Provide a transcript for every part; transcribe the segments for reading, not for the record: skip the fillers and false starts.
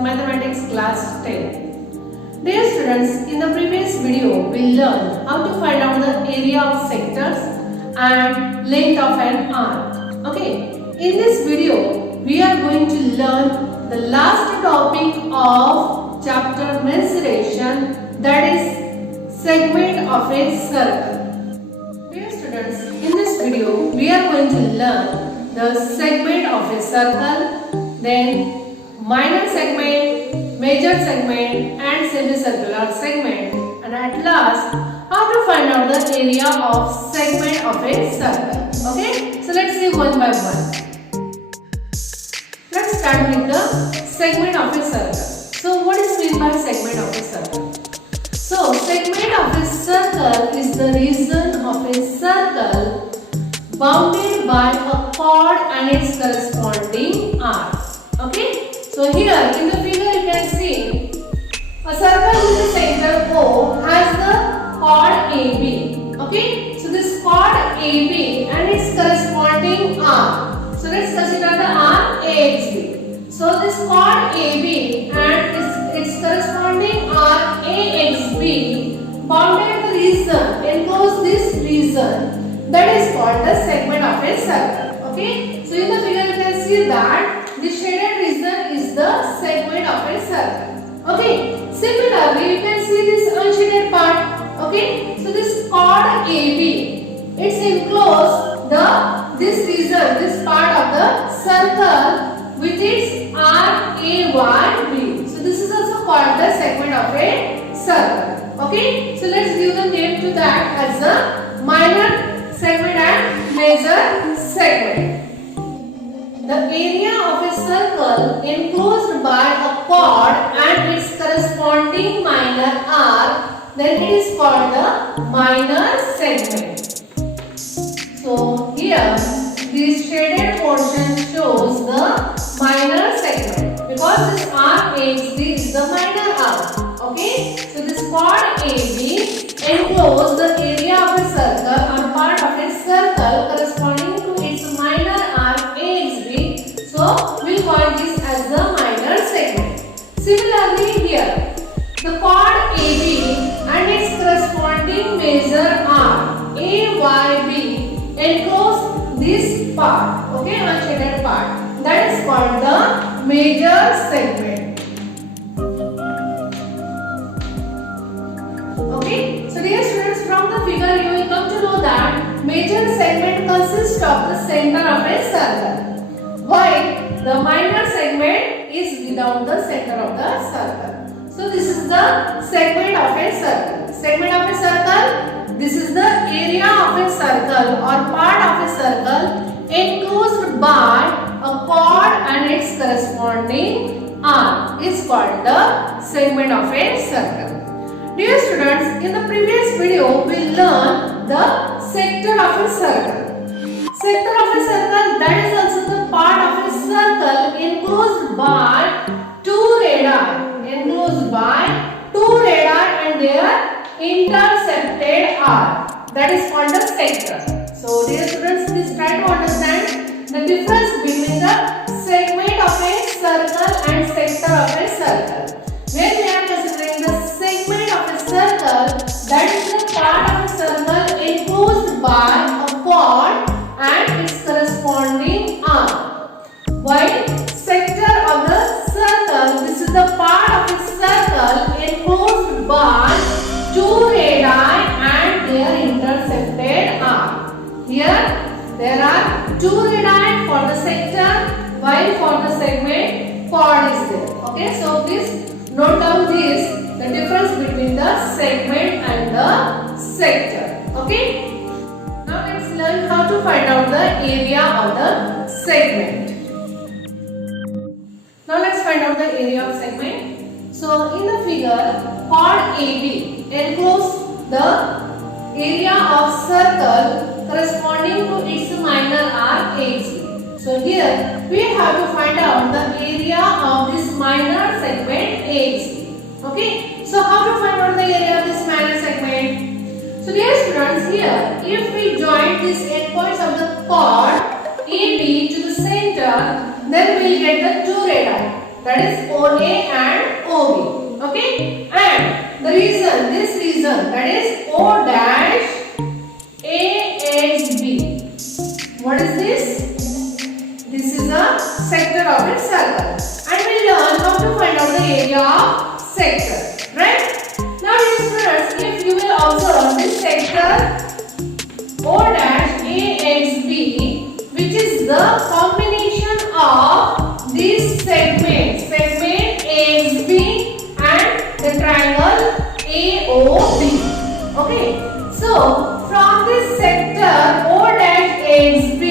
Mathematics class 10. Dear students, in the previous video we learned how to find out the area of sectors and length of an arc. Okay, in this video we are going to learn the last topic of chapter mensuration, that is segment of a circle. Dear students, in this video we are going to learn the segment of a circle, then minor segment, major segment and semicircular segment, and at last how to find out the area of segment of a circle. Okay, so let's see one by one. Let's start with the segment of a circle. So what is meant by segment of a circle? So segment of a circle is the region of a circle bounded by a chord and its corresponding arc. Okay, so here in the figure you can see a circle with the center O has the chord AB. Okay, so this chord AB and its corresponding arc. So let's consider the arc AXB. So this chord AB and its corresponding arc AXB bounded the region, enclose this region, that is called the segment of a circle. Okay, so in the figure you can see that the shaded region is the segment of a circle. Okay, similarly you can see this unshaded part. Okay, so this chord AB, it's enclosed this region, this part of the circle with its arc AYB. So this is also called the segment of a circle. Okay, so let's give the name to that as a minor segment and major segment. The area of a circle enclosed by a chord and its corresponding minor arc, then it is called the minor segment. So here this shaded portion shows the minor segment because this arc AXB is the minor arc. Okay, so this chord AB encloses the area of a circle or part of a circle corresponding to its minor arc AXB. So we call this as the minor segment. Similarly here, the chord AB and its corresponding major arc AYB enclose this part, okay, unshaded part, that is called the major segment. Okay, so dear students, from the figure you will come to know that major segment consists of the center of a circle, while the minor segment is without the center of the circle. So this is the segment of a circle. Segment of a circle, this is the area of a circle or part of a circle enclosed by a chord and its corresponding arc is called the segment of a circle. Dear students, in the previous video we learned the sector of a circle. Sector of a circle, that is also the part of a circle enclosed by two radii, and their intercepted arc, that is called the sector. So dear students, please try to understand the difference between the segment of a circle and sector of a circle. When we are considering the segment of a circle, that is the part of a circle enclosed by a chord and its corresponding arc. While sector of the circle, this is the part of a circle enclosed by two radii and their intercepted arc. Here there are two radii for the sector, while for the segment chord is there. Okay, so please note down the difference between the segment and the sector. Okay, now let's learn how to find out the area of the segment. Now let's find out the area of segment. So in the figure, chord AB encloses the area of circle corresponding to its minor arc AXB. So here we have to find out the area of this minor segment AXB. Okay, so how to find out the area of this minor segment? So dear students, here if we join these endpoints of the chord AB to the center, then we will get the two radii. that is OA and OB. Okay, and the reason, this reason, that is O dash AXB. What is this? This is a sector of its circle, and we learn how to find out the area of sector, right? Now dear students, if you will observe this sector O dash AXB, which is the combination of these segments, segment AXB and the triangle AOB. Okay, so from this sector O dash AXB,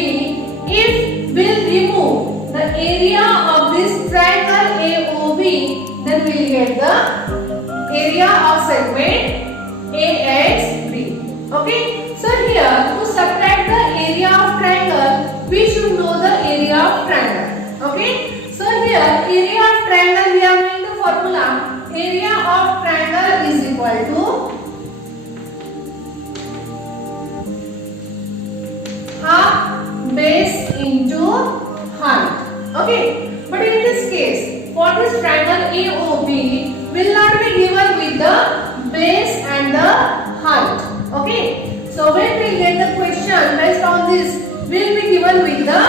if we'll remove the area of this triangle AOB, then we'll get the area of segment AXB. Okay, so here to subtract the area of triangle, we should know the area of triangle. Okay, so here area of triangle, we are going to formula area of triangle is equal to half base into height. Okay, but in this case, for this triangle AOB will not be given with the base and the height. Okay, so when we get the question based on this, will be given with the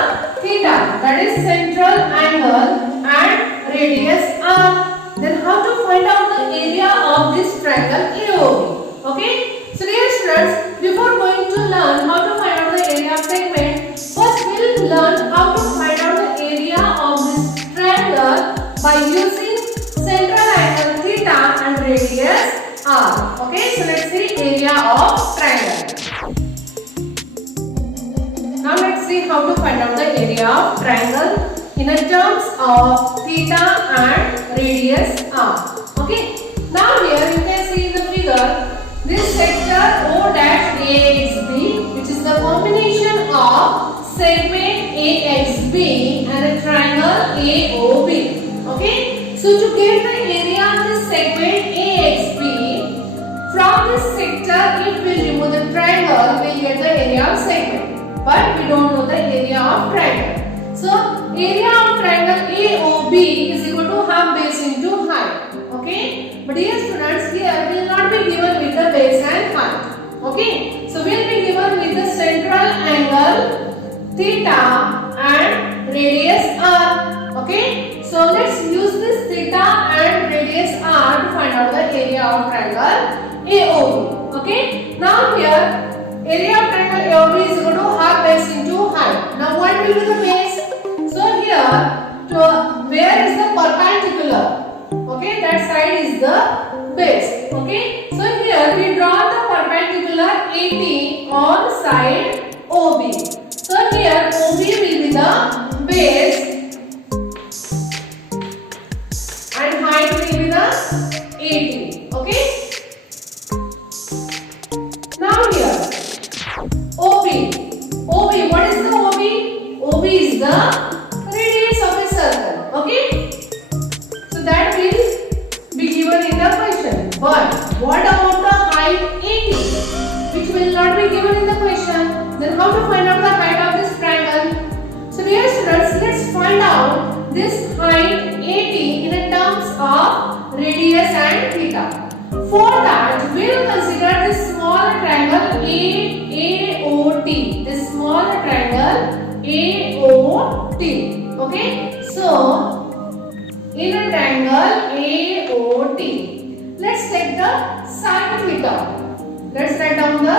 theta, that is central angle and radius r. Then how to find out the area of this triangle AOB? Okay, so dear students, before going to learn how to find out the area of segment, first we will learn how to find out the area of this triangle by using central angle theta and radius r. Okay, so let's see area of triangle. Now let's see how to find out the area of triangle in the terms of theta and radius r. Okay, now here you can see in the figure this sector O dash AXB, which is the combination of segment AXB and a triangle AOB. Okay, so to get the area of this segment AXB, from this sector, if we remove the triangle, we will get the area of segment. But we don't know the area of triangle. So area of triangle AOB is equal to half base into height. Okay, but dear students, here will not be given with the base and height. Okay, so we will be given with the central angle theta and radius r. Okay, so let's use this theta and radius r to find out the area of triangle AOB. Okay, now here area of triangle AOB is equal to half base into height. Now what will be the base? So here, to where is the perpendicular? Okay, that side is the base. Okay, so here we draw the perpendicular AT on side OB. So here OB will be the base and height will be the AT. Okay, now here OB, what is the OB? OB is the radius of a circle. Okay, so that will be given in the question. But what about the height AT, which will not be given in the question? Then how to find out the height of this triangle? So dear students, let's find out this height AT in the terms of radius and theta. For that, we will consider this small triangle AOT. This small triangle AOT. Okay, so in a triangle AOT, let's take the sine theta. Let's write down the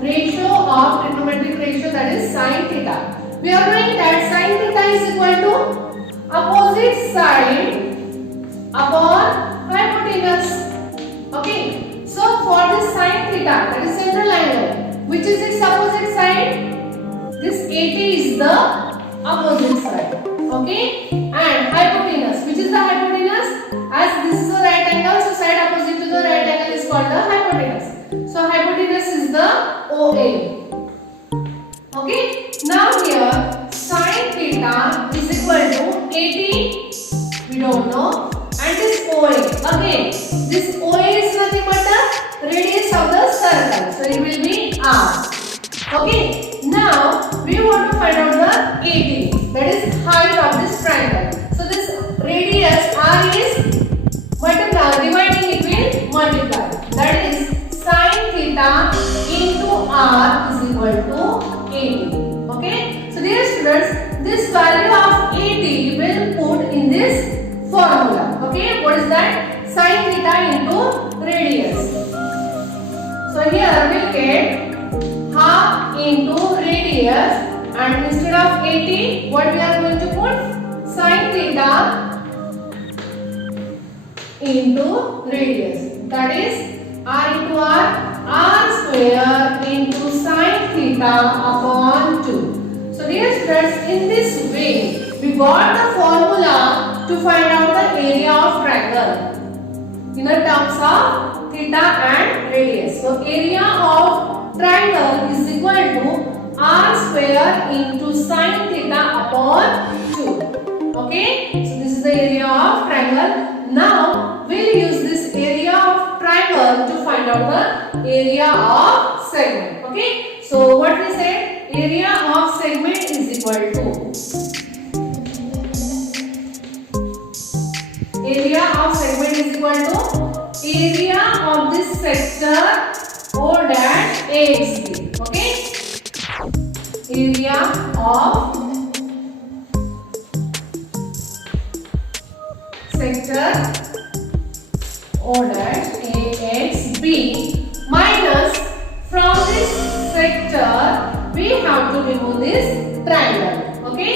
ratio of trigonometric ratio, that is sine theta. We are knowing that sine theta is equal to opposite side upon hypotenuse. Okay, so for this sine theta, that is central angle, which is its opposite side? This AT is the opposite side. Okay, and hypotenuse, which is the hypotenuse? As this is a right angle, so side opposite to the right angle is called the hypotenuse. So hypotenuse is the OA. Okay, now here sine theta is equal to AT, we don't know, and this OA. Again, this OA is nothing but the radius of the circle, so it will be R. Okay, now we want to find out the AT, that is height of this triangle. So this radius r is dividing it will multiply. That is sin theta into r is equal to 80. Okay. So dear students, this value of 80 will put in this formula. Okay. What is that? Sin theta into radius. So here we will get half into radius, and instead of 80, what we are going to put? Sin theta into radius. That is r into r square into sin theta upon 2. So dear students, in this way we got the formula to find out the area of triangle in the terms of theta and radius. So area of triangle is equal to r square into sin theta upon 2. Okay, so this is the area of triangle. Now we'll use this area of triangle to find out the area of segment. Okay, so what we said, area of segment is equal to area of segment is equal to area of this sector O dash AXB. Okay, area of sector O dash AXB minus from this sector we have to remove this triangle. Okay,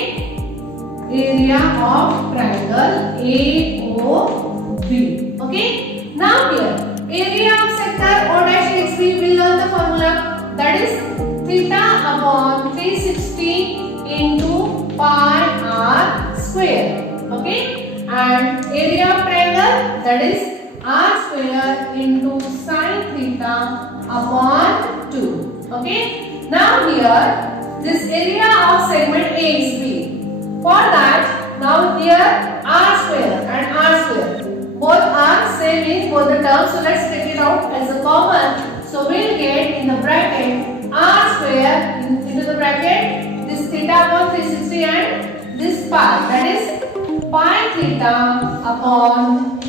area of triangle AOB. Okay, now here area of sector O dash AXB will learn the formula, that is theta upon 360 into pi r square. Okay, and area of triangle, that is r square into sin theta upon 2. Okay, now here this area of segment AXB, for that now here r square and r square both are same in both the terms, so let's take it out as a common. So we'll get in the bracket r square into the bracket this theta upon 360 and this pi, that is pi theta upon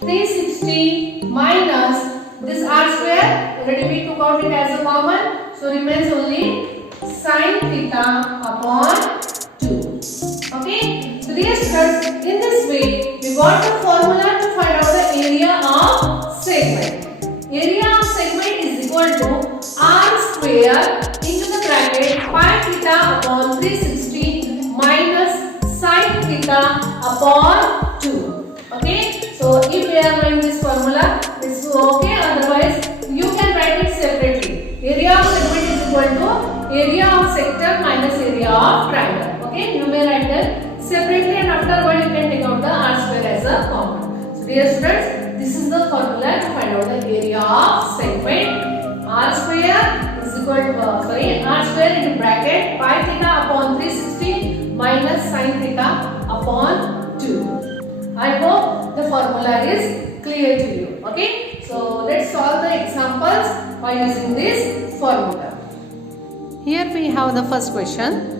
360 minus this r square, already we took out it as a common, so remains only sin theta upon 2. Okay, so dear students, in this way we got the formula to find out the area of segment. Area of segment is equal to r square into the bracket pi theta upon 360 minus sin theta upon 2. Okay, so if we are knowing this formula, it's okay, otherwise you can write it separately. Area of segment is equal to area of sector minus area of triangle. Okay, you may write them separately, and afterward you can take out the r square as a common. So dear students, this is the formula to find out the area of segment. R square is equal to r square into bracket pi theta upon 360 minus sin theta upon 2. I hope the formula is clear to you. Okay, so let's solve the examples by using this formula. Here we have the first question.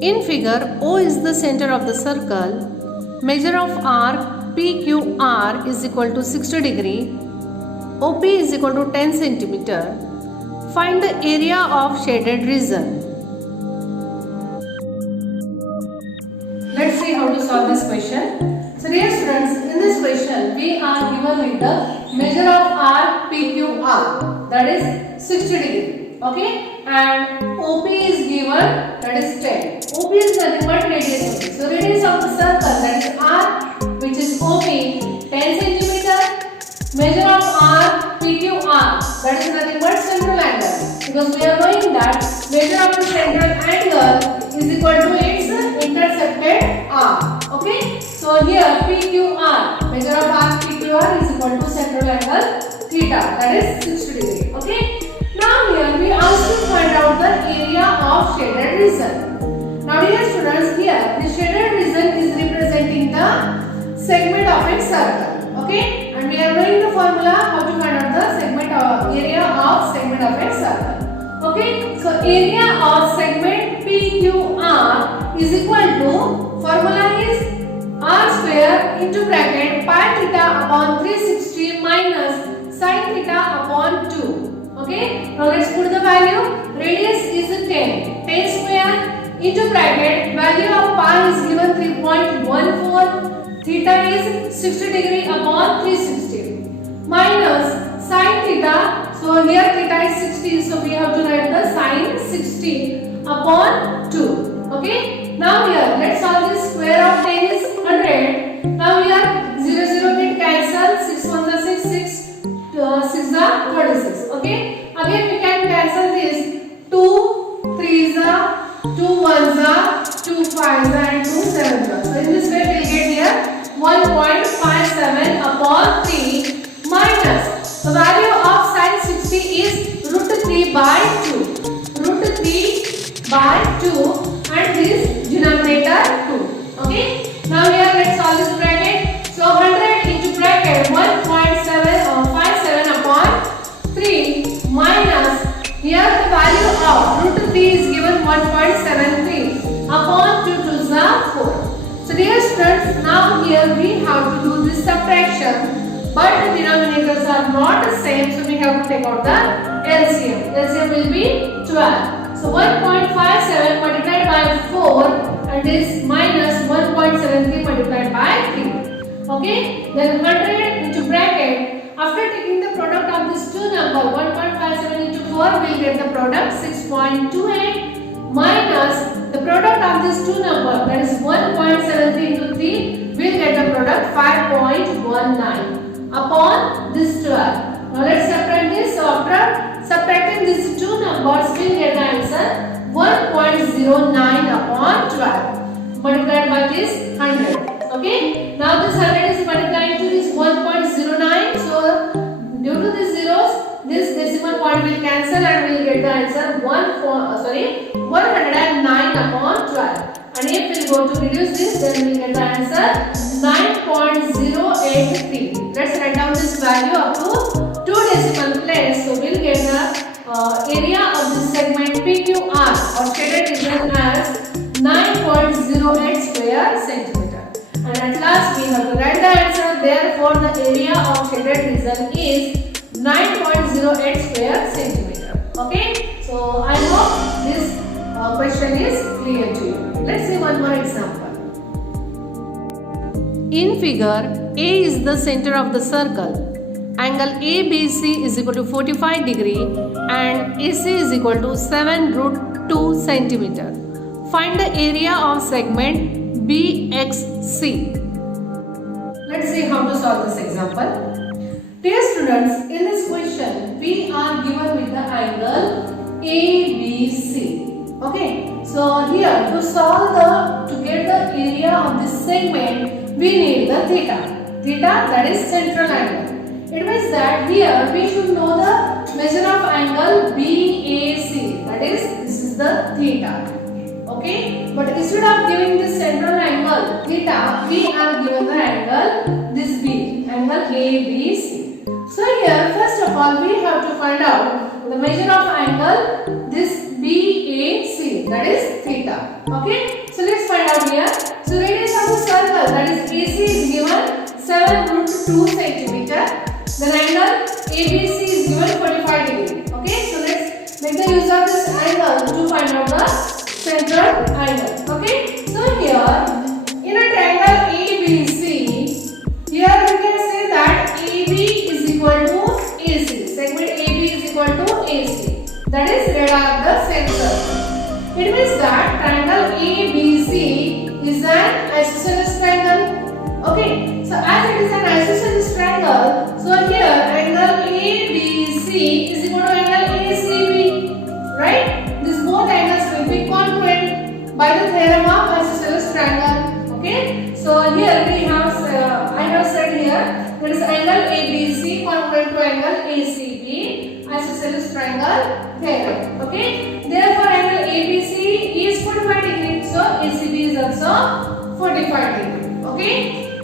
In figure, O is the center of the circle. Measure of arc PQR is equal to 60 degree. OP is equal to 10 centimeter. Find the area of shaded region. Let's see how to solve this question. So dear students, in this question we are given with the measure of arc PQR, that is 60 degree. Okay, and OP is given, that is 10. OP is nothing but radius only. So radius of the circle, that is R, which is OP, 10 centimeter. Measure of R PQR, that is nothing but central angle, because we are knowing that measure of the central angle is equal to its intercepted R. Okay, so here PQR, measure of R PQR is equal to central angle theta, that is 60 degree. Okay, now here we also find out the area of shaded region. Now dear students, here the shaded region is representing the segment of a circle. Okay, and we are knowing the formula how to find out the segment of area of segment of a circle. Okay, so area of segment PQR is equal to, formula is r square into bracket pi theta upon 360 minus sin theta upon 2. Okay, now let's put the value. Radius is 10. 10 square into bracket value of pi is given 3.14. Theta is 60 degree upon 360 minus sin theta. So here theta is 60, so we have to write the sin 60 upon 2. Okay, now here let's solve this. Square of 10 is 100. Now here 0 0 get cancel. 6 1 is 6, 6 6 is 36. Okay, again we can cancel this. 2 3 is 2 1 is 2 5 is and 2 7 is. So in this way we will get here 1.57 upon 3 minus the value of sin 60 is root 3 by 2. Root 3 by 2 and this denominator 2. Okay, now here let's solve this bracket. So 100 into bracket 1.57 upon 3 minus here the value of root 3 is given 1.73 upon 2 to the 4. So dear students, now here we have to do this subtraction, but the denominators are not the same, so we have to take out the LCM. LCM will be 12. So 1.57 multiplied by 4 and is minus 1.73 multiplied by 3. Okay, then 100 into bracket. After taking the product of these two numbers, 1.57 into 4 will get the product 6.28 minus the product of these two numbers, that is 1.73 into 3 will get the product 5.19 upon this 12. Now let's subtract this. So after subtracting these two numbers, we will get the answer 1.09 upon 12 multiplied by this 100. Okay, now this 100 is multiplied to this 1.09. So due to these zeros, this decimal point will cancel and we will get the answer 109 upon 12. And if we go to reduce this, then we get the answer 9.083. Let's write down this value up to 2 decimal place. So we will get the area of this segment PQR or shaded region as 9.08 square centimeter. And at last we have to write the answer. Therefore, the area of shaded region is 9.08 square centimeter. Okay, so I hope this question is clear to you. Let's see one more example. In figure, A is the center of the circle. Angle ABC is equal to 45 degree and AC is equal to 7 root 2 centimeter. Find the area of segment BXC. Let's see how to solve this example. Dear students, in this question, we are given with the angle ABC. Okay, so here to get the area of this segment, we need the theta. Theta, that is central angle. It means that here we should know the measure of angle BAC. That is, this is the theta. Okay, but instead of giving this central angle theta, we are given the angle this B, angle ABC. So here, first of all, we have to find out the measure of angle this BAC, that is theta. Okay, so let's find out here. So radius of the circle, that is AC, is given 7 root 2 centimeter. Then angle ABC is given 45 degree. Okay, so let's make the use of this angle to find out the central angle. Okay, so here in a triangle ABC, here we can say that AB is equal to AC. Segment AB is equal to AC. That is radii of the center. It means that triangle ABC is an isosceles triangle. Okay, so as it is an isosceles triangle, so here angle ABC is equal to angle ACB, right? These both angles will be congruent by the theorem of isosceles triangle. Okay, so here we have I have said here that is angle ABC congruent to angle ACB, isosceles triangle theorem. Okay, therefore angle ABC is 45 degree, so ACB is also 45 degree. Okay,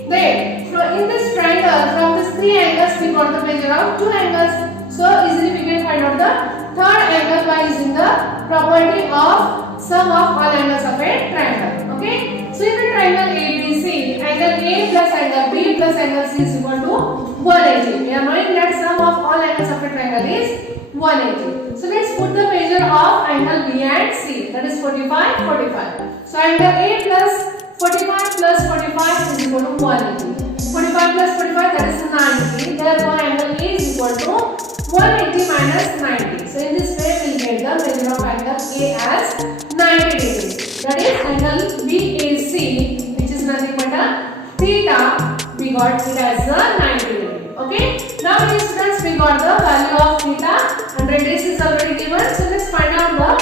then in this triangle, from these three angles we got the measure of two angles, so easily we can find out the third angle by using the property of sum of all angles of a triangle. Okay, so in the triangle ABC, angle A plus angle B plus angle C is equal to 180. We are knowing that sum of all angles of a triangle is 180. So let's put the measure of angle B and C, that is 45, 45. So angle A plus 45 plus 45 is equal to 180. 45 plus 45, that is 90. Therefore angle A is equal to 180 minus 90. So in this way we will get the measure of angle A as 90 degrees. That is angle BAC, which is nothing but a theta. We got it as a 90 degree. Okay. Now dear students, we got the value of theta and radius is already given. So let's find out the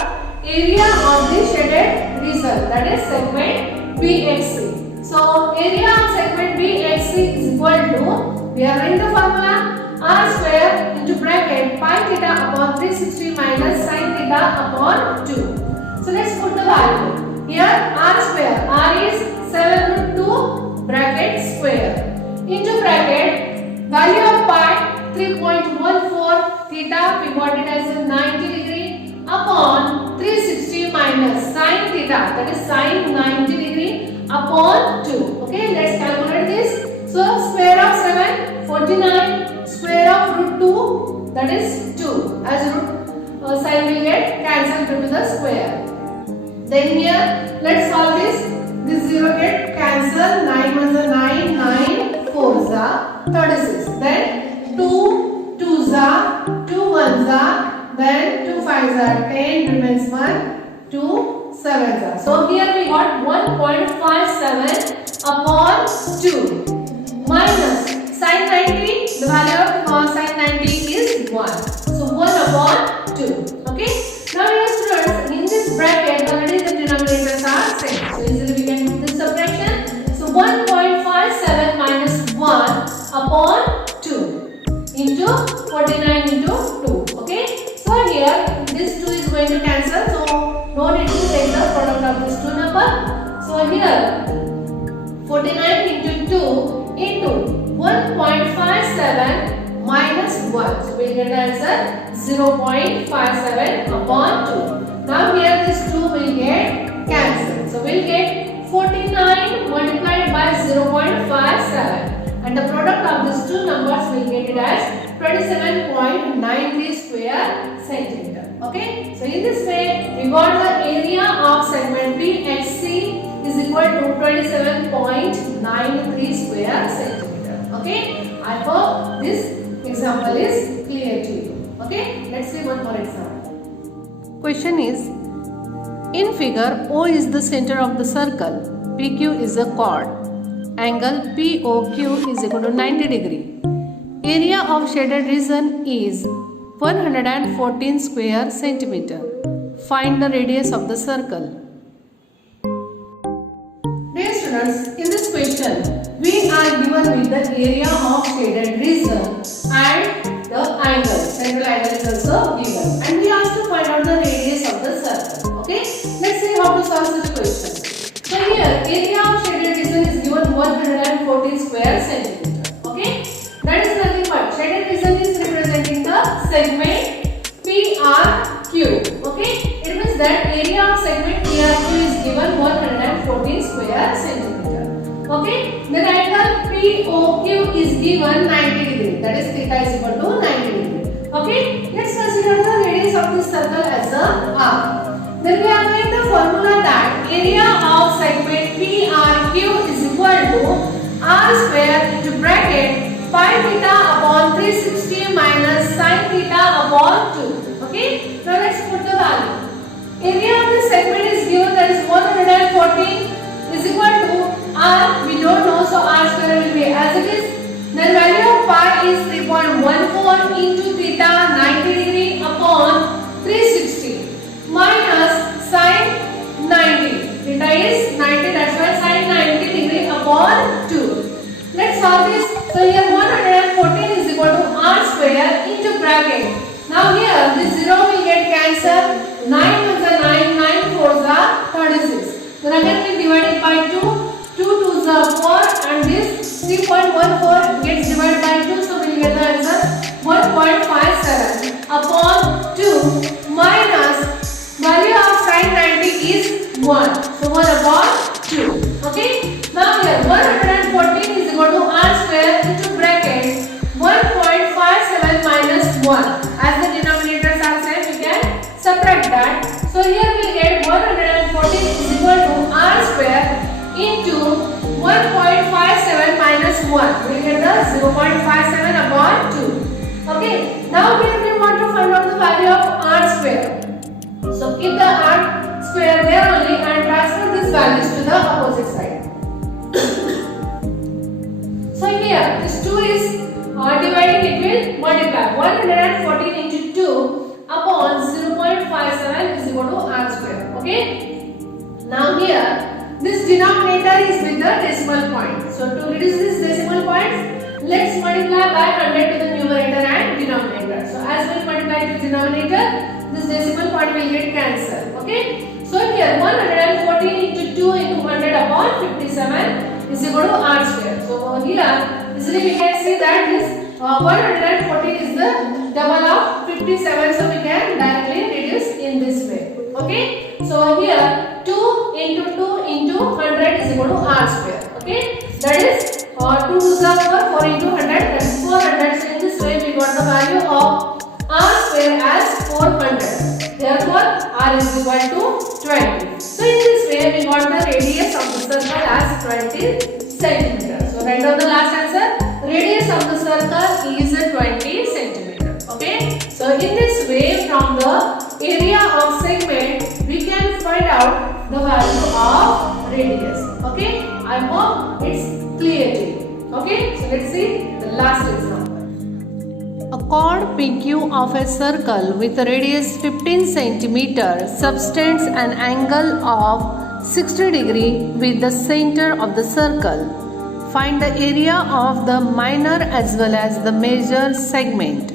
area of the shaded region, that is segment BXC. So area of segment BXC is equal to, we are writing the formula, r square into bracket pi theta upon 360 minus sin theta upon 2. So let's put the value. Here r square, r is 7 root 2 bracket square into bracket value of pi 3.14 theta, we got it as a 90 degree upon 360 minus sin theta, that is sin 90 degree upon 2. Okay, let's calculate this. So square of 7, 49, square of root 2, that is 2. As root sign will get cancelled due to the square. Then here let's solve this. This 0 get cancelled. 9 ones are 9, 9 4s are 36. Then 2 2s are 2 1s are, then 2 5s are 10, remains 1, 2 7s are. So here we got 1.57 upon 2 minus sin 90. The value of sin 90 is 1. So 1 upon 2. Okay. Now here students, in this bracket already the denominators are same. So easily we can do this subtraction. So 1.57 minus 1 upon 2 into 49 into 2. Okay. So here this 2 is going to cancel. So no need to take the product of these two numbers. So here 49 into 2 into 1.57 minus 1. So we will get the answer 0.57 upon 2. Now here this 2 will get cancelled. So we will get 49 multiplied by 0.57 and the product of these two numbers will get it as 27.93 square centimeter. Okay. So in this way we got the area of segment BXC is equal to 27.93 square centimeter. Okay. I hope this example is clear to you. Okay. Let's see one more example. Question is, in figure O is the center of the circle, PQ is a chord, angle POQ is equal to 90 degree. Area of shaded region is 114 square centimeter. Find the radius of the circle. Dear students, in this question, we are given with the area of shaded region and the angle. Central angle is also given. And we have to find out the radius of the circle. Okay? Let's see how to solve such a question. So here, area of shaded region is given 114 square centimeter. Okay? That is nothing but shaded region is representing the segment PRQ. Okay? It means that area of segment PRQ is given 114 square centimeter. Okay? Then angle POQ is given 90 degree. That is theta is equal to 90 degree. Okay? Let's consider the radius of this circle as a r. Then we are going the formula that area of segment PRQ is equal to r square into bracket pi theta upon 360 minus sin theta upon 2. Okay? Now let's put the value. Area of this segment is given, that is 114 is equal to r. We don't know, so r square will be as it is. Then value of pi is 3.14 into theta 90 degree upon 360 minus sin 90. Theta is 90, that's why sin 90 degree upon 2. Let's solve this. So here 114 is equal to r square into bracket. Now here this 0 will get cancelled. 9 ones are 9, 9 4s are 36. Then again we divide it by 2. 2 2s are 4 and this 3.14 gets divided by 2. So we will get the answer 1.57 upon 2 minus value of sin 90 is 1. So 1 upon 2. Okay. Now here 114 140 is equal to r square into 1.57 minus 1. We will get the 0.57 upon 2. Okay. Now here we want to find out the value of r square. So keep the r square there only and transfer these values to the opposite side. So here this 2 is dividing it with multiply. 114 into 2 upon 0.57 is equal to r square. Okay. Now here this denominator is with the decimal point. So to reduce this decimal points, let's multiply by 100 to the numerator and denominator. So as we multiply to the denominator, this decimal point will get cancelled. Okay. So here 114 into 2 into 100 upon 57 is equal to r square. So here easily we can see that this 114 is the double of 57. So we can directly reduce in this way. Okay. So here 2 into 2 into 100 is equal to r square. Okay. That is 2 to the power 4 into 100, that is 400. So in this way we got the value of r square as 400. Therefore r is equal to 20. So in this way we got the radius of the circle as 20 centimeter. So write down the last answer. Radius of the circle is 20 centimeter. Okay. So in this way from the area of segment we can find out the value of radius. Okay. I hope it's clear to you. Okay. So let's see the last example. A chord PQ of a circle with a radius 15 cm subtends an angle of 60 degree with the center of the circle. Find the area of the minor as well as the major segment.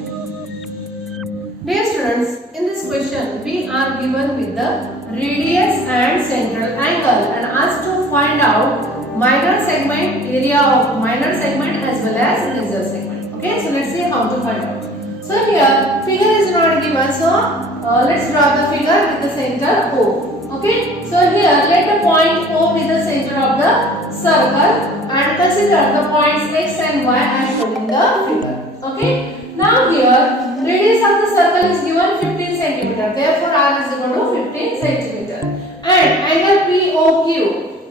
Dear students, in this question we are given with the radius and central angle and asked to find out minor segment, area of minor segment as well as major segment. Okay, so let's see how to find out. So here figure is not given, so let's draw the figure with the center O. Okay, so here let the point O be the center of the circle and consider the points x and y as shown in the figure. Okay, now here radius of the circle is given 15 cm. Therefore r is equal to 15 cm. And angle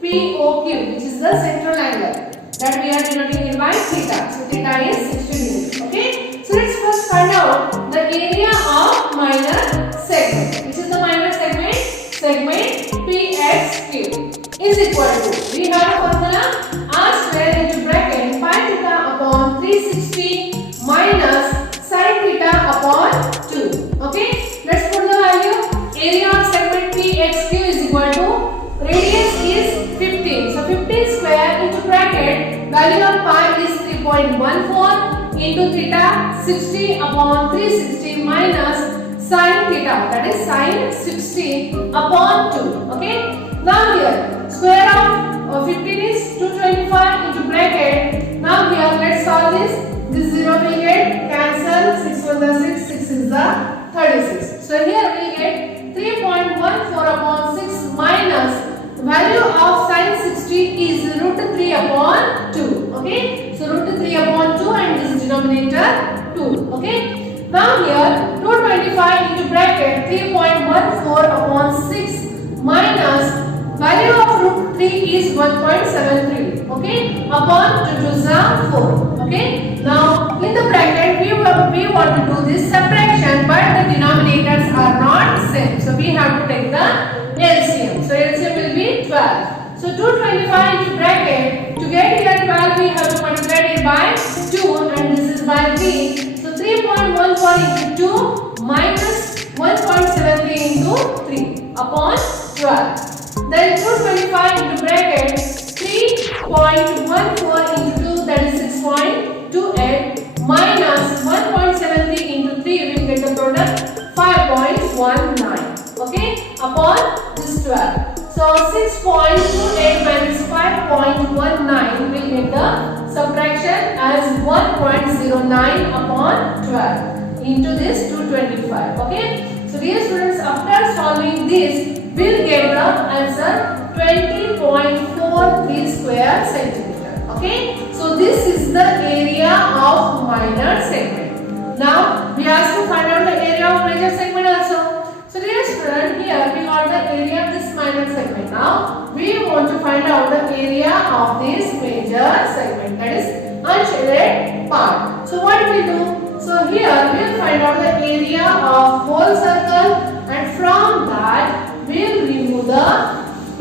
POQ, which is the central angle, that we are denoting it by theta. So theta is 60 degrees. Okay. So let's first find out the area of minor segment. Which is the minor segment? Segment PXQ is equal to, we have a formula, r square into bracket pi theta upon 360 minus sin theta upon 2. Okay. Let's put the value. Area of segment PXQ is equal to, radius is 15. So 15 square into bracket, value of pi is 3.14 into theta 60 upon 360 minus sin theta, that is sin 60 upon 2. Okay. Now here square of 15 is 225 into bracket. Now here let's solve this. This 0 will get cancel. 6 1 is 6, 6 is the 36. So here we get 3.14 upon 6 minus value of sin 60 is root 3 upon 2. Okay. So root 3 upon 2 and this denominator 2. Okay. Now here 225 into bracket 3.14 upon 6 minus value of root 3 is 1.73. Okay. Upon 2 to the 4. Okay. Now in the bracket we want to do this subtraction, but the denominators are not same. So we have to take the LCM. So LCM will be 12. So 225 into bracket, to get here 12 we have to multiply it by 2 and this is by 3. So 3.14 into 2 minus 1.73 into 3 upon 12. Then 225 into bracket 3.14 into 2, that is 6.28 minus 1.73 into 3, we will get the product 5.19. Okay, upon this 12. So 6.28 minus 5.19 will get the subtraction as 1.09 upon 12 into this 225. Okay. So dear students, after solving this, we'll get the answer 20.43 square centimeter. Okay. So this is the area of minor segment. Now we have to find out the area of major segment also. So dear student, here we got the area of this want to find out the area of this major segment, that is unshaded part. So what we do? So here we will find out the area of whole circle, and from that we will remove the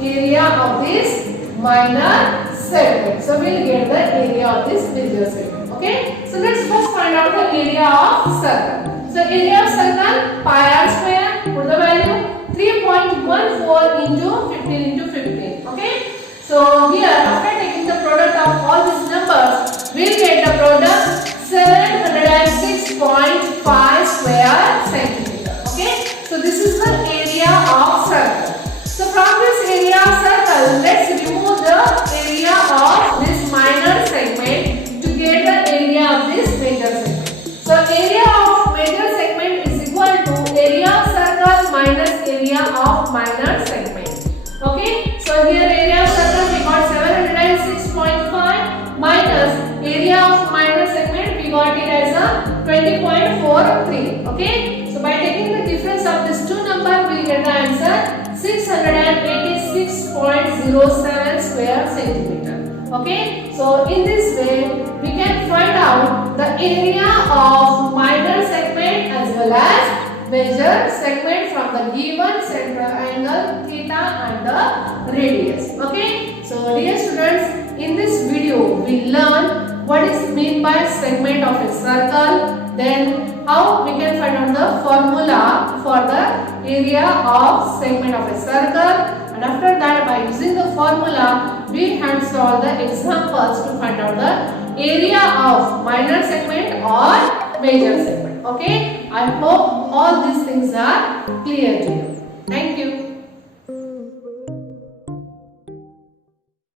area of this minor segment. So we will get the area of this major segment. Okay. So let's first find out the area of circle. So area of circle, pi r square, put the value 3.14 into 15 into 15. Okay. So here after taking the product of all these numbers, we will get the product 706.5 square centimeter. Okay. So this is the area of circle. So from this area of circle, let's remove the area of this minor segment to get the area of this major segment. So area of major segment is equal to area of circle minus area of minor segment. Okay. So here area of circle we got 706.5 minus area of minor segment we got it as a 20.43. Okay. So by taking the difference of these two numbers we will get the answer 686.07 square centimeter. Okay. So in this way we can find out the area of minor segment as well as major segment from the given central angle theta and the radius. Okay. So dear students, in this video we learn what is meant by segment of a circle, then how we can find out the formula for the area of segment of a circle, and after that by using the formula we have solved the examples to find out the area of minor segment or major segment. Okay. I hope all these things are clear to you. Thank you.